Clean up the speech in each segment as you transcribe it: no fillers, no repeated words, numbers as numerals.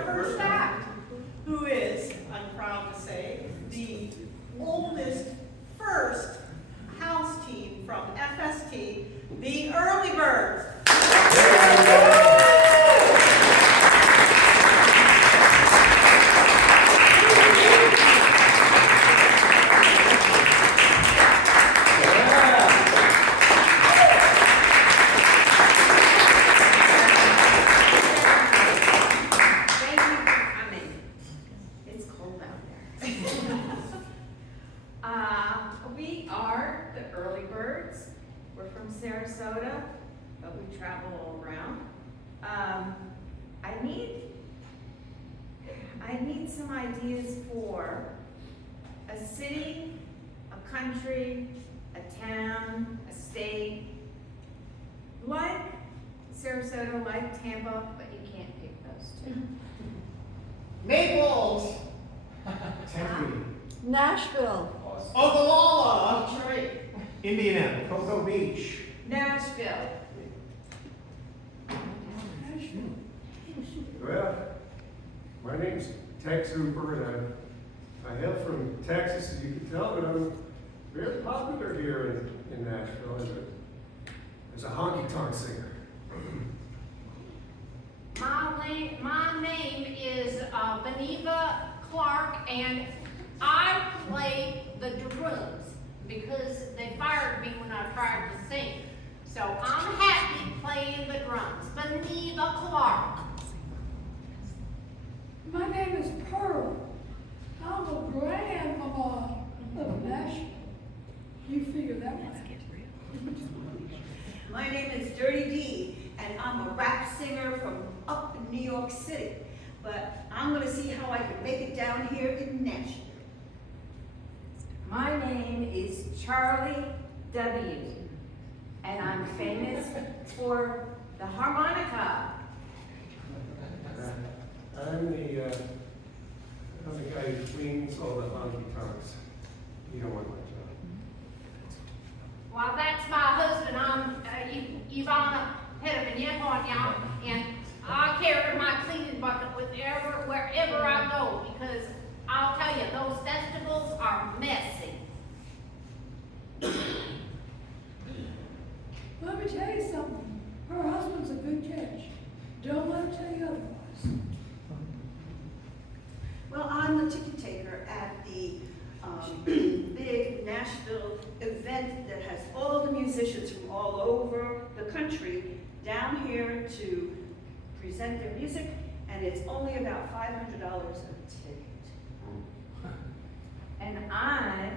our first act, who is, I'm proud to say, the oldest first house team from FST, the Early Birds. Sarasota, but we travel all around. I need some ideas for a city, a country, a town, a state, like Sarasota, like Tampa, but you can't pick those two. Naples! Tempe. Nashville. Ogallala! Detroit. Indiana. Cocoa Beach. Nashville. Well, my name's Tex Hooper, and I hail from Texas, as you can tell, but I'm very popular here in Nashville as a honky-tonk singer. My name is Beneva Clark, and I play the drums because they fired me when I tried to sing. So I'm happy playing the drums. Beneva Clark. My name is Pearl. I'm a grandmama of Nashville. You figure that one out. My name is Dirty D, and I'm a rap singer from up in New York City. But I'm gonna see how I can make it down here in Nashville. My name is Charlie W., and I'm famous for the harmonica. I'm the guy who cleans all the honky-tonks. You don't want my job. Well, that's my husband. I'm Ivana Pedovinyeponya, and I carry my cleaning bucket wherever I go, because I'll tell you, those festivals are messy. Let me tell you something. Her husband's a good judge. Don't let him tell you otherwise. Well, I'm the ticket taker at the big Nashville event that has all the musicians from all over the country down here to present their music, and it's only about $500 a ticket. And I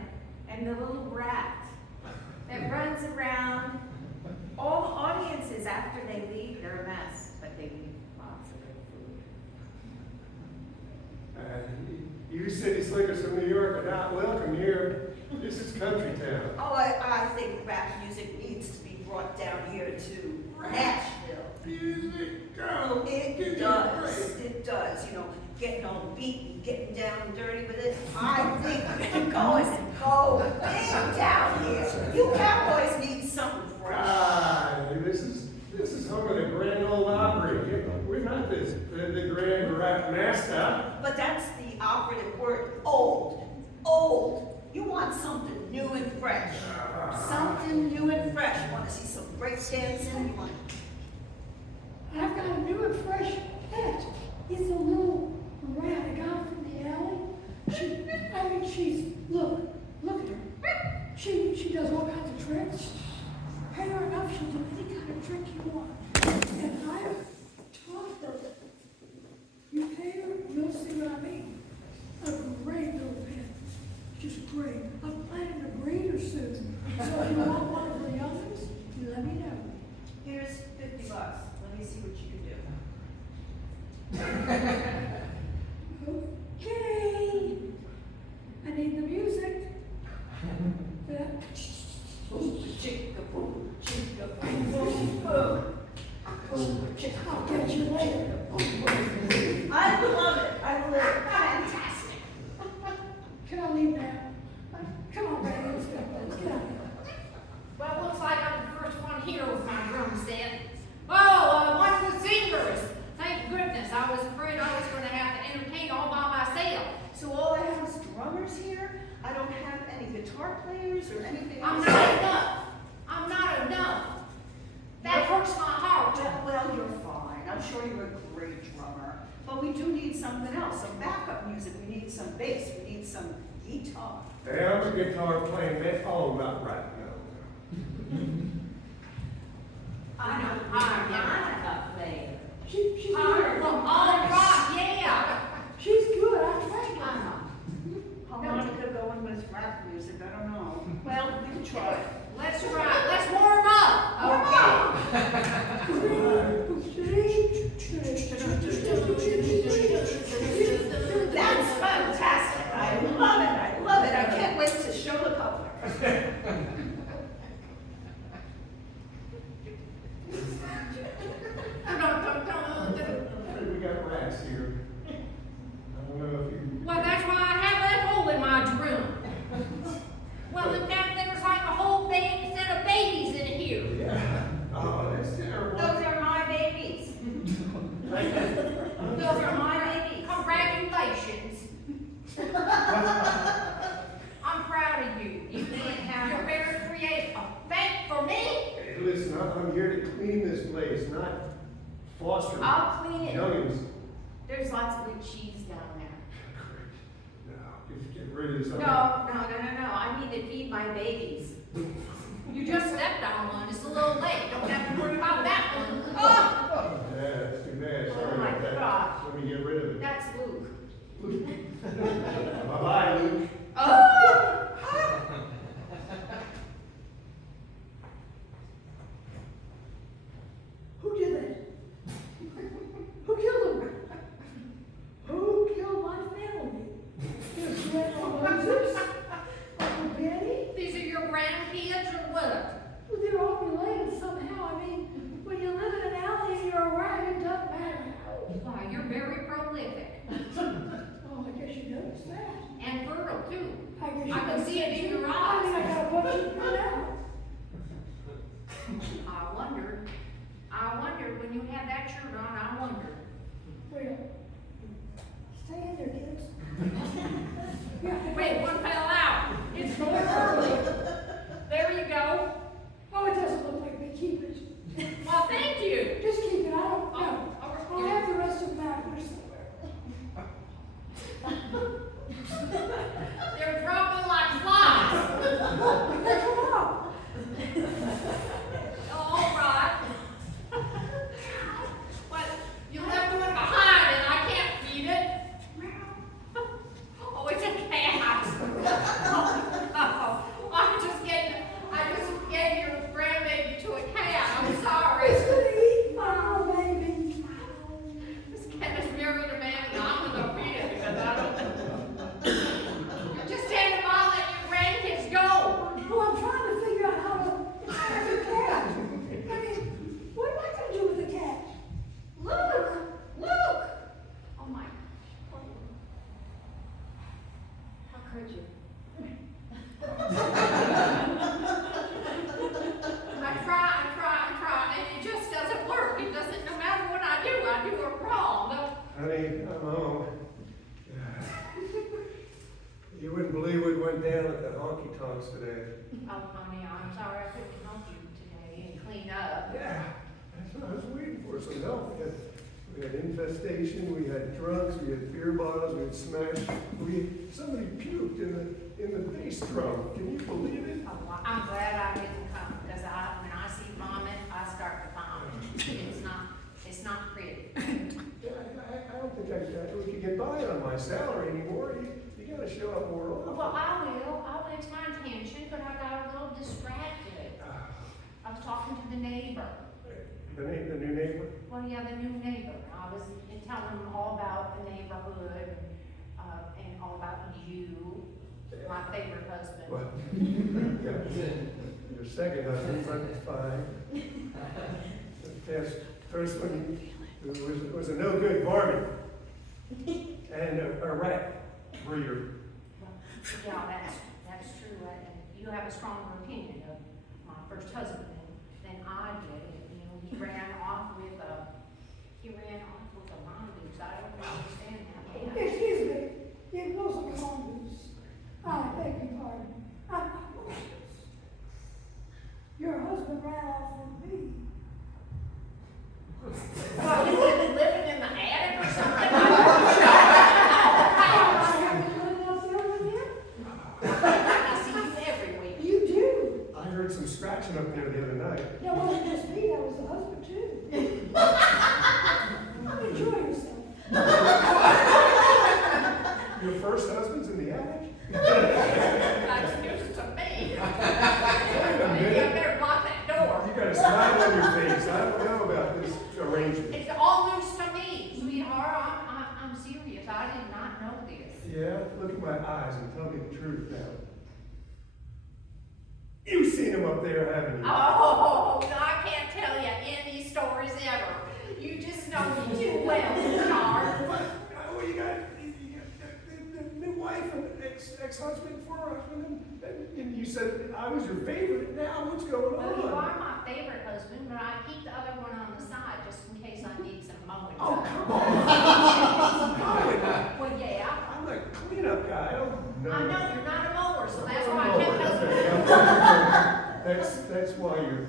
am the little rat that runs around all the audiences after they leave. They're a mess, but they leave lots of good food. You city slickers from New York are not welcome here. This is country town. Oh, I think rap music needs to be brought down here to Nashville. Music, go! It does, it does, you know, getting on beat and getting down and dirty with it. I think we're going to go big down here. You cowboys need something fresh. This is home of the Grand Ole Opry. We're not the Grand Rap mascot. But that's the operative word, old, old. You want something new and fresh. Something new and fresh. You want to see some break dancing? You want I've got a new and fresh pet. It's a little rat I got from the alley. She's, look at her. She does all kinds of tricks. Pay her enough, she'll do any kind of trick you want. And I have taught her. You pay her, you'll see what I mean. A great little pet. Just great. I'm planning to breed her soon. So if you want one of her youngins, you let me know. here's $50. Let me see what you can do. Okay. I need the music. I'll get you later. I love it. I love it. Fantastic. Can I leave now? Come on, baby. Let's go. Let's get out of here. Well, looks like I'm the first one here with my drum set. Oh, one of the singers. Thank goodness. I was afraid I was guitar players or anything I'm else? not enough. I'm not enough. That hurts my heart. Well, you're fine. I'm sure you're a great drummer. But we do need something else, some backup music. We need some bass. We need some guitar. Hey, I'm a guitar playing man. Oh, not right now. I'm a harmonica player. She's good. All right, yeah. She's good, I think. Harmonica going with rap music, I don't know. Well, we can try. Let's try. Let's warm up. That's fantastic. I love it. I love it. I can't wait to show the public. We got rats here. I don't know if you. Well, that's why I have that hole in my drum. Well, in fact, there was like a whole set of babies in here. Yeah. Oh, that's terrible. Those are my babies. Those are my babies. Congratulations. I'm proud of you. You're very creative. Thank for me. Hey, listen, I'm here to clean this place, not foster I'll clean it. youngins. There's lots of good cheese down there. No, just get rid of something. No. I mean to feed my babies. You just stepped on one. It's a little late. Don't have to worry about that one. Oh, Yeah, that's too bad. Oh Sorry my about that. gosh. Let me get rid of it. that's Luke. Bye-bye, Luke. Oh! Who did that? Who killed him? Who killed my family? There's Grandma Moses, Uncle Benny. These are your grandkids or what? Well, they're all related somehow. I mean, when you live in an alley and you're a rat, it doesn't matter how. Why, you're very prolific. Oh, I guess you noticed that. And fertile, too. I guess you I can noticed see it that in too. your I mean, I eyes. got a bunch of them out. I wondered when you had that shirt on, I wondered. Well, stay in there, kids. Yeah, Wait, one fell out. It's more early. There you go. Oh, it doesn't look like me. Keep it. Well, thank you. Just keep it. I don't know. Oh, I'll have the rest of them out here somewhere. They're dropping like flies. Come on. All right. Well, you left one behind and I can't feed it. Oh, it's a cat. Oh, I just gave your grandbaby to a cat. I'm sorry. It's gonna eat my baby. This cat is married a man and I'm gonna feed it because I don't. You're just standing by letting your grandkids go. Well, I'm trying to figure out how to have a cat. I mean, what am I gonna do with a cat? Luke! Oh my. How could you? I try, and it just doesn't work. It doesn't, no matter what I do it wrong. No. Honey, I'm home. You wouldn't believe what went down at the honky tonks today. Oh, honey, I'm sorry I couldn't help you today and clean up. Yeah, that's what I was waiting for, some help. We had infestation, we had drugs, we had beer bottles, we had smashed, somebody puked in the bass drum. Can you believe it? Oh, well, I'm glad I didn't come, because when I see vomit, I start to vomit. It's not pretty. Yeah, I don't think we could get by on my salary anymore. You gotta show up more often. Well, I will. It's my intention, but I got a little distracted. I was talking to the neighbor. The new neighbor? Well, yeah, the new neighbor. I was telling him all about the neighborhood and all about you, my favorite husband. Well, your second husband, front five. The first one was a no good varmint and a rat breeder. Yeah, that's true. And you have a stronger opinion of my first husband than I did. You know, he ran off with a mongoose. I don't understand that. Excuse me. It wasn't mongoose. I beg your pardon. Yeah, look at my eyes and tell me the truth now. You've seen him up there, haven't you? Oh, I can't tell you any stories ever. You just know me too well, Charles. Oh, you got the new wife and ex-husband for her husband, and you said I was your favorite. Now what's going Well, you on? are my favorite husband, but I keep the other one on the side just in case I need some mowing. Oh, done. come on. Well, yeah. I'm a cleanup guy. I don't know. I know you're not a mower, so that's why I kept husband. That's why your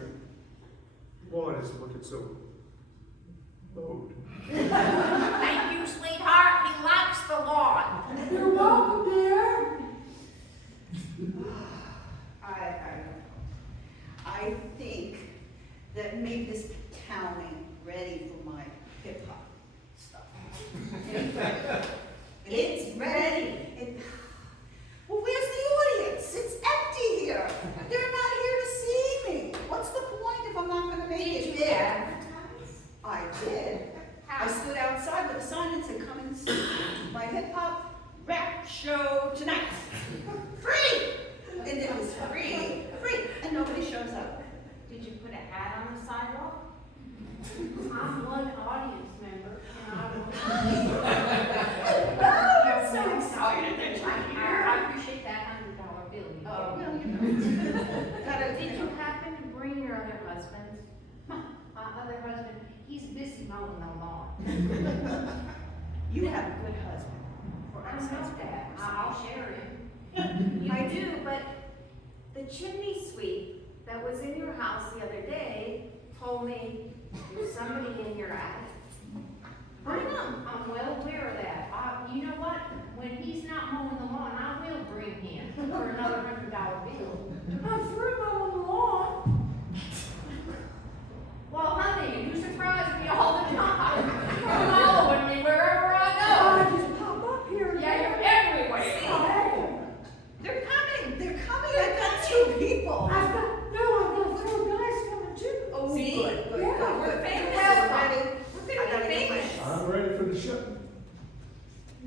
lawn is looking so mowed. Thank you, sweetheart. He likes the lawn. You're welcome, dear. I think that maybe this town ain't ready for my hip hop stuff. It's ready. Well, where's the audience? It's empty here. They're not here to see me. What's the point if I'm not gonna make it Did you big? advertise? I did. I stood outside with a sign that said, "Come and see my hip hop rap show tonight. Free!" And it was free, and nobody shows up. Did you put a hat on the sidewalk? I'm one audience member, and I will. Oh, I'm so excited that you're I here. appreciate that $100 bill you Oh, gave me. well, you know. Gotta, Did you happen to bring your other husband? My other husband, he's busy mowing the lawn. You have a good husband. I know that. I'll share him. I do, but the chimney sweep that was in your house the other day told me there's somebody in your attic. Bring him. I'm well aware of that. You know what? When he's not mowing the lawn, I will bring him for another $100 bill. I'm through mowing the lawn. Well, honey, you surprise me all the time. You're following me wherever I I go. just pop up here. Yeah, you're everywhere. They're coming. I've got two people. I've got 4 guys coming too. Oh, See? good. Yeah. We're famous Well, already. We're I gonna gotta be get my famous. I'm ready for the show.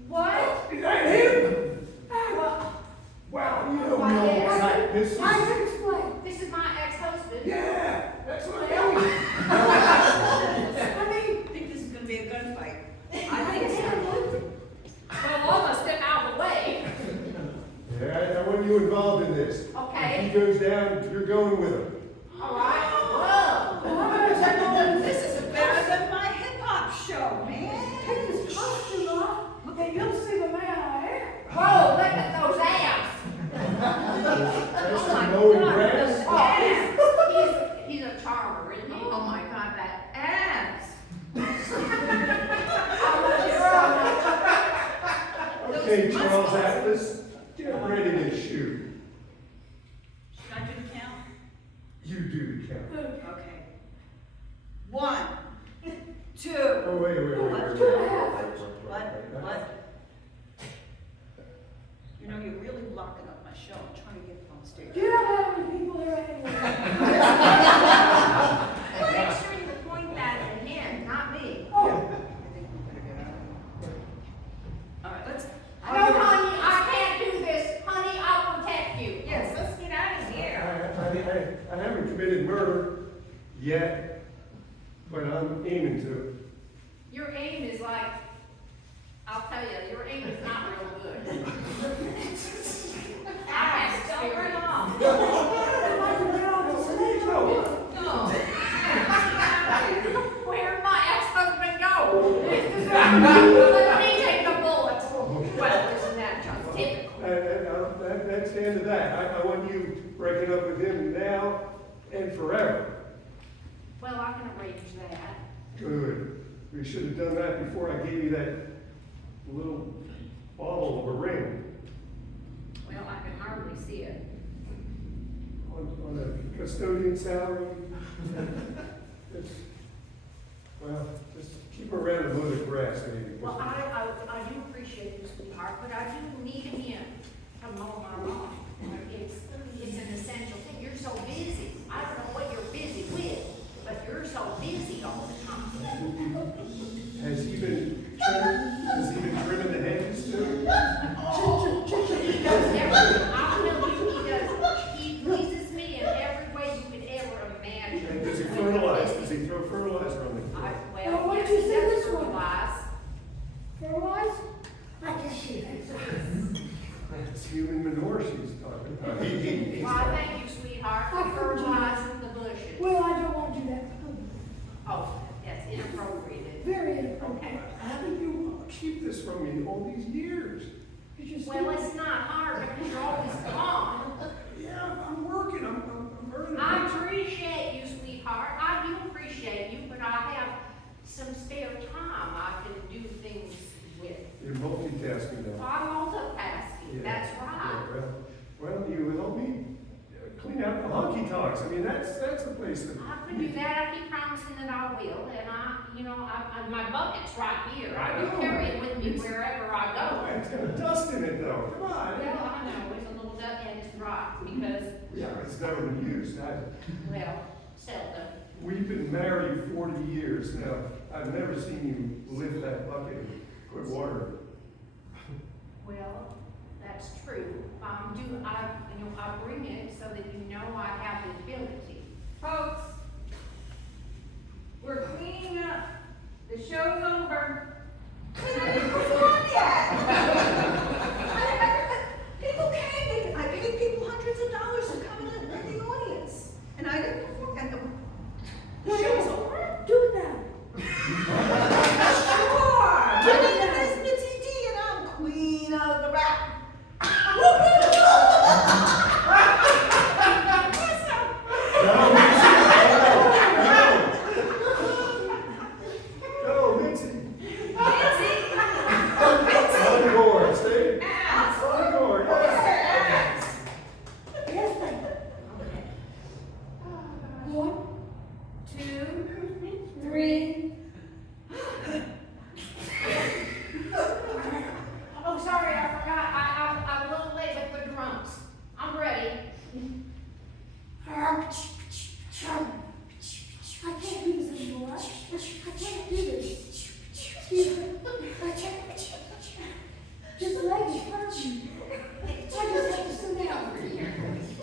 What? Is that him? Well, Wow, you know Why, me all yes. night. This is, I can explain. This is my ex-husband. yeah, that's what I I mean, I think this is gonna be a gunfight. I think so. Well, all of us step out of the way. Yeah, I want you involved in this. If Okay. he goes down, you're going with him. All right. This is better than my hip hop show, man. take this costume off, and you'll see the man I am. Whoa, look at those abs. That's my the mowing God, grass. Oh, he's a charmer, isn't he? Oh my God, that abs. Okay, Charles Atlas, get ready to shoot. Should I do the count? You do the count. Okay. 1, 2. Oh, wait. What? You know, you're really locking up my show. I'm trying to get it on stage. You don't have any people here anyway. Make sure you point that at him, not me. Oh, I think we better get out of here. All right, let's. No, honey, I can't do this. Honey, I'll protect you. Yes, let's get out of here. I haven't committed murder yet, but I'm aiming to. Your aim is like, I'll tell you, your aim is not real good. I have Abs, don't run experience. off. I'd like to get off the stage. No. Where'd my ex-husband go? Let me take the bullet. Well, isn't that just typical? That's the end of that. I want you breaking up with him now and forever. Well, I can arrange that. Good. We should have done that before I gave you that little bauble of a ring. Well, I can hardly see it. On a custodian salary. Just keep her around to mow the grass, maybe. Well, I do appreciate you, sweetheart, but I do need him in to mow my lawn. It's an essential thing. You're so busy. I don't know what you're busy with, but you're so busy all the time. Has he been trimming the hedges too? Fertilize? I guess she thinks it is. It's human manure she's talking about. He's Well, talking- thank you, sweetheart, I for heard you. fertilizing the bushes. Well, I don't want to do that. Oh, that's inappropriate. Very inappropriate. How did you keep this from me all these years? You just Well, do it. it's not hard because you're always gone. Yeah, I'm working, I'm earning. I appreciate you, sweetheart. I do appreciate you, but I have some spare time I can do things with. You're multitasking now. I'm multitasking, that's right. Yeah, well, you help me clean out the honky tonks. I mean, that's a place that. I can do that. I keep promising that I will, and my bucket's right here. I do carry it with me wherever I Oh, go. it's got a dust in it though, come on. Well, I know, it's a little duck and it's right, because, Yeah, it's never been used, has it? well, seldom. We've been married 40 years now. I've never seen you lift that bucket and put water in it. Well, that's true. I bring it so that you know I have the ability. Folks, we're cleaning up. The show's over. I didn't perform yet. People came, I paid people hundreds of dollars to come in the audience, and I didn't perform, and the show's over? Do it now. Sure! My name is Mitzi D, and I'm queen of the rap. Woo-hoo! Go, Nancy. On board, see? On board, yes. Yes, ma'am. One, 2, 3. Oh, sorry, I forgot. I'm a little late with the drums. I'm ready. I can't do this anymore. I can't do this. Excuse me. I can't. This leg is hurting. I just have to sit down.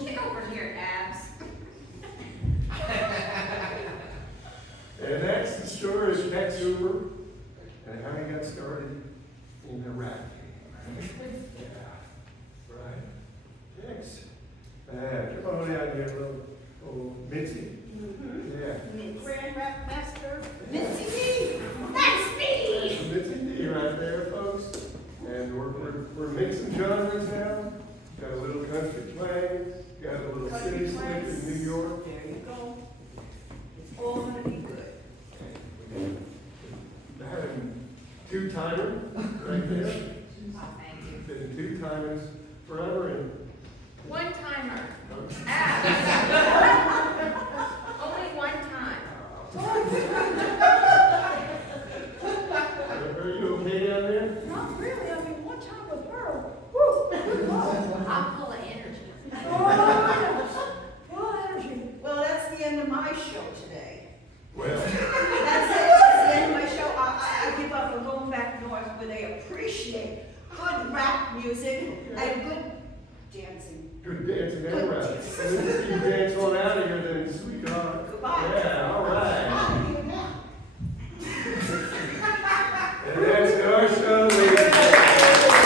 get over here, Abs. And that's the story of Tex Hooper and how he got started in the rap game. Yeah, right. Tex. Come on out here, little Mitzi. Yeah. Grand Rap Master. Mitzi D. That's me! Mitzi D right there, folks. And we're mixing genres now. Got a little country twang, got a little city slick in New York. There you go. It's all gonna be good. Having two-timer right there. Oh, thank you. Been two-timers forever and One timer. Abs. Only one time. Are you okay down there? Not really. I mean, one time with her. Woo! Good Lord. I'm full of energy. Oh, full energy. Well, that's the end of my show today. Well, That's it, that's the end of my show. I give up and going back north where they appreciate good rap music and good dancing. good dancing and rap. And then you dance on out of here then, sweetheart. Goodbye. Yeah, all right. Out of here now. And that's our show, ladies and gentlemen.